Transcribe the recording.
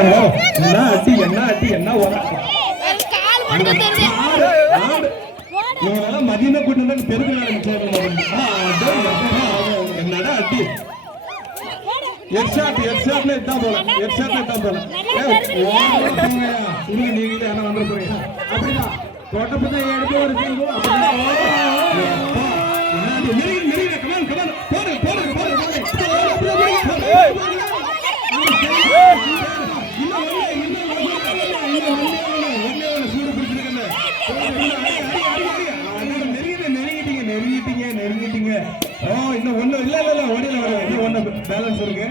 என்ன அடி என்ன அடி என்ன இவங்கெல்லாம் மதியமே கூட்டு வந்து பெருக்கு என்னடா அடி ஹெட்ஷாட்ல இதான் போல நீங்க என்ன வந்து போறீங்க அப்படிதான் தோட்டப்பத்தை எடுத்து ஒரு நெருங்கிட்டீங்க இன்னும் ஒண்ணு இல்ல ஓடியில வர இன்னும் ஒண்ணு பேலன்ஸ் இருக்கு